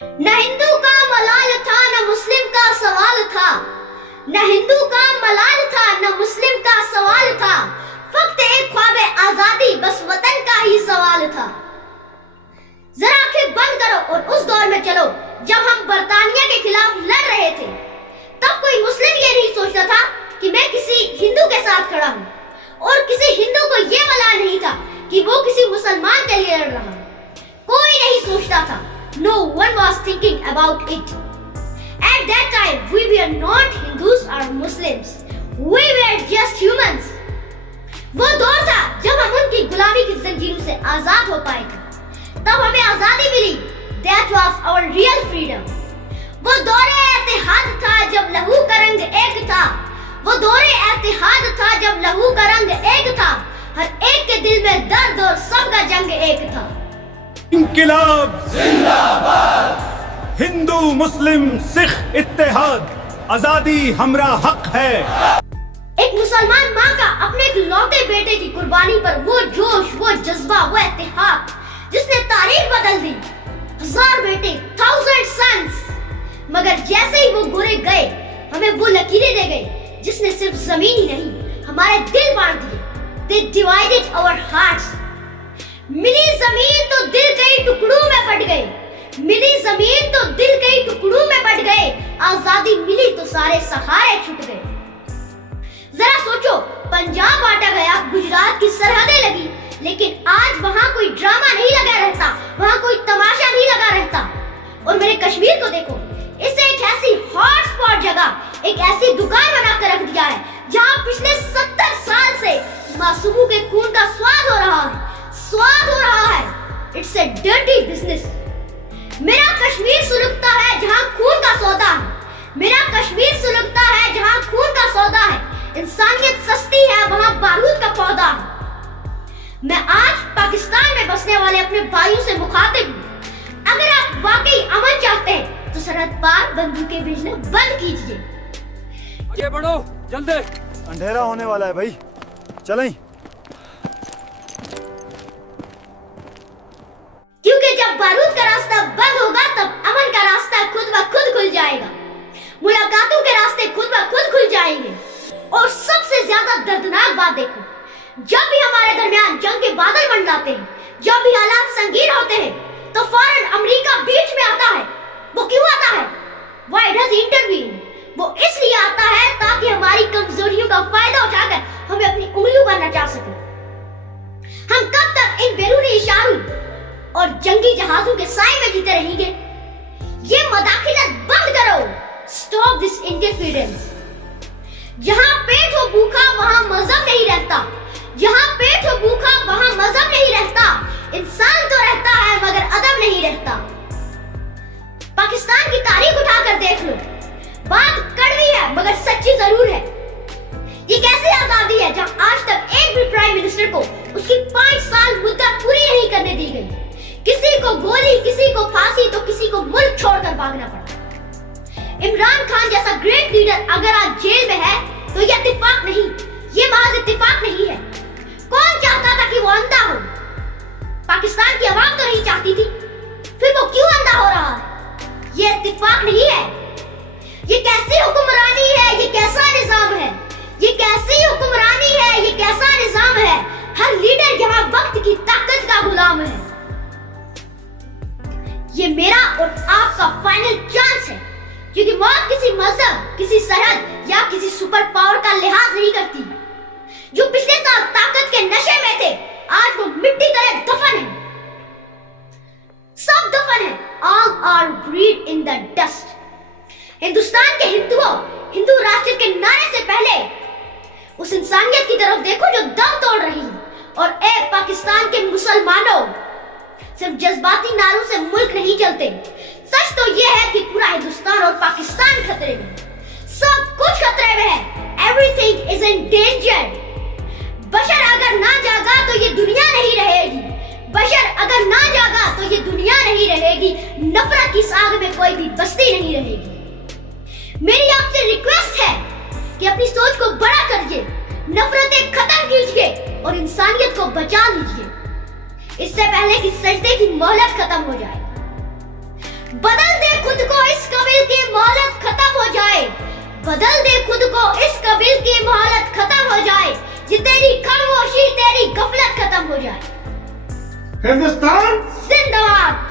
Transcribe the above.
न हिंदू का मलाल था न मुस्लिम का सवाल था, न हिंदू का मलाल था न मुस्लिम का सवाल था, फक्त एक ख्वाब आजादी बस वतन का ही सवाल था। जरा आंखें बंद करो और उस दौर में चलो जब हम बरतानिया के खिलाफ लड़ रहे थे। तब कोई मुस्लिम ये नहीं सोचता था कि मैं किसी हिंदू के साथ खड़ा हूँ, और किसी हिंदू को ये मलाल नहीं था कि वो किसी मुसलमान के लिए लड़ रहा है। कोई नहीं सोचता था। No one was thinking about it. At that time, we were not Hindus or Muslims. We were just humans. वो दौर था जब हम उनकी गुलामी की जंजीरों से आजाद हो पाए थे। तब हमें आजादी मिली। That was our real freedom. वो दौरे इत्तेहाद था जब लहू का रंग एक था। वो दौरे इत्तेहाद था जब लहू का रंग एक था। हर एक के दिल में दर्द और सबका जंग एक था। इंकिलाब जिंदाबाद, हिंदू मुस्लिम सिख इत्तेहाद, आजादी हमरा हक है। एक मुसलमान माँ का अपने एक लौटे बेटे की कुर्बानी पर वो जोश, वो जज्बा, वो इत्तेहाद जिसने तारीख बदल दी। 1000 बेटे, 1000 sons। मगर जैसे ही वो गोरे गए, हमें वो लकीरें दे गए जिसने सिर्फ जमीन ही नहीं हमारे दिल बांट दिए। They divided our hearts। मिली जमीन तो दिल कई टुकड़ों में बट गए, मिली जमीन तो दिल कई टुकड़ों में बट गए। आजादी मिली तो सारे सहारे छूट गए। जरा सोचो, पंजाब बांटा गया, गुजरात की सरहदें लगी, लेकिन आज वहाँ कोई ड्रामा नहीं लगा रहता, वहाँ कोई तमाशा नहीं लगा रहता। और मेरे कश्मीर को देखो, इसे एक ऐसी हॉटस्पॉट जगह, एक ऐसी दुकान बनाकर रख दिया है जहाँ पिछले 70 साल से मासूमों के खून का स्वाद हो रहा है, स्वाद हो रहा है। It's a dirty business. मेरा कश्मीर सुलगता है जहाँ खून का सौदा है, मेरा कश्मीर सुलगता है जहाँ खून का सौदा है। इंसानियत सस्ती है वहाँ बारूद का पौधा है। मैं आज पाकिस्तान में बसने वाले अपने भाइयों से मुखातिब हूँ। अगर आप वाकई अमन चाहते हैं तो सरहद पार बंदूकें भेजना बंद कीजिए। आगे बढ़ो, जल्दी। अंधेरा होने वाला है भाई, चलें। क्योंकि जब बारूद का रास्ता बंद होगा तब अमन का रास्ता खुद ब खुद खुल जाएगा। मुलाकातों के रास्ते खुद ब खुद खुल जाएंगे। और सबसे ज्यादा दर्दनाक बात देखो, जब भी हमारे दरमियान जंग के बादल मंडलाते हैं, जब भी हालात संगीन होते हैं, तो फौरन अमेरिका बीच में आता है। वो क्यों आता है? Why does he intervene? वो इसलिए आता है ताकि हमारी कमजोरियों का फायदा उठाकर हमें अपनी उंगलियों पर नचा सके। हम कब तक इन बैरूनी इशारों और जंगी जहाजों के साए में जीते रहेंगे? ये मदाखिलत बंद करो। Stop this interference। जहाँ पेट हो भूखा वहाँ मजहब नहीं रहता, जहाँ पेट हो भूखा वहाँ मजहब नहीं रहता। इंसान तो रहता है मगर अदब नहीं रहता। पाकिस्तान की तारीख उठाकर देख लो, बात कड़वी है मगर सच्ची जरूर है। ये कैसी आजादी है जहाँ आज तक एक भी प्राइम मिनिस्टर को उसकी 5 साल मुद्दत पूरी नहीं करने दी गई। किसी को गोली, किसी को फांसी, तो किसी को मुल्क छोड़कर भागना पड़ा। इमरान खान जैसा ग्रेट लीडर अगर आज जेल में है तो ये इत्तेफाक नहीं, ये महज इत्तेफाक नहीं है। कौन चाहता था कि वो अंधा हो? पाकिस्तान की आवाम तो नहीं चाहती थी, फिर वो क्यों अंधा हो रहा है? ये इत्तेफाक नहीं है। ये कैसी हुक्मरानी है? ये कैसा निजाम है? ये कैसी हुक्मरानी है? ये कैसा निजाम है? हर लीडर यहाँ वक्त की ताकत का गुलाम है। ये मेरा और आपका फाइनल चांस है, क्योंकि मौत किसी मजहब, किसी सरहद या किसी सुपर पावर का लिहाज नहीं करती। जो पिछले साल ताकत के नशे में थे, आज वो मिट्टी तले दफन है। सब दफन है। All are buried in the dust। Hindustan के हिंदुओं, हिंदू राष्ट्र के नारे से पहले उस इंसानियत की तरफ देखो जो दम तोड़ रही है। और ए पाकिस्तान के मुसलमानों, सिर्फ जज्बाती नारों से मुल्क नहीं चलते। सच तो यह है कि पूरा हिंदुस्तान और पाकिस्तान खतरे में, सब कुछ खतरे में है। Everything is in danger। बशर अगर ना जागा तो ये दुनिया नहीं रहेगी। बशर अगर ना जागा तो ये दुनिया नहीं रहेगी। नफरत की आग में कोई भी बस्ती नहीं रहेगी। मेरी आपसे रिक्वेस्ट है कि अपनी सोच को बड़ा करिए, नफरतें खत्म कीजिए और इंसानियत को बचा लीजिए, इससे पहले कि सजदे की मोहलत खत्म हो जाए। बदल खुद को इस कबील की मोहलत खत्म हो जाए, बदल दे खुद को इस कबील की मोहलत खत्म हो जाए, ये तेरी खामोशी तेरी गफलत खत्म हो जाए। हिंदुस्तान जिंदाबाद।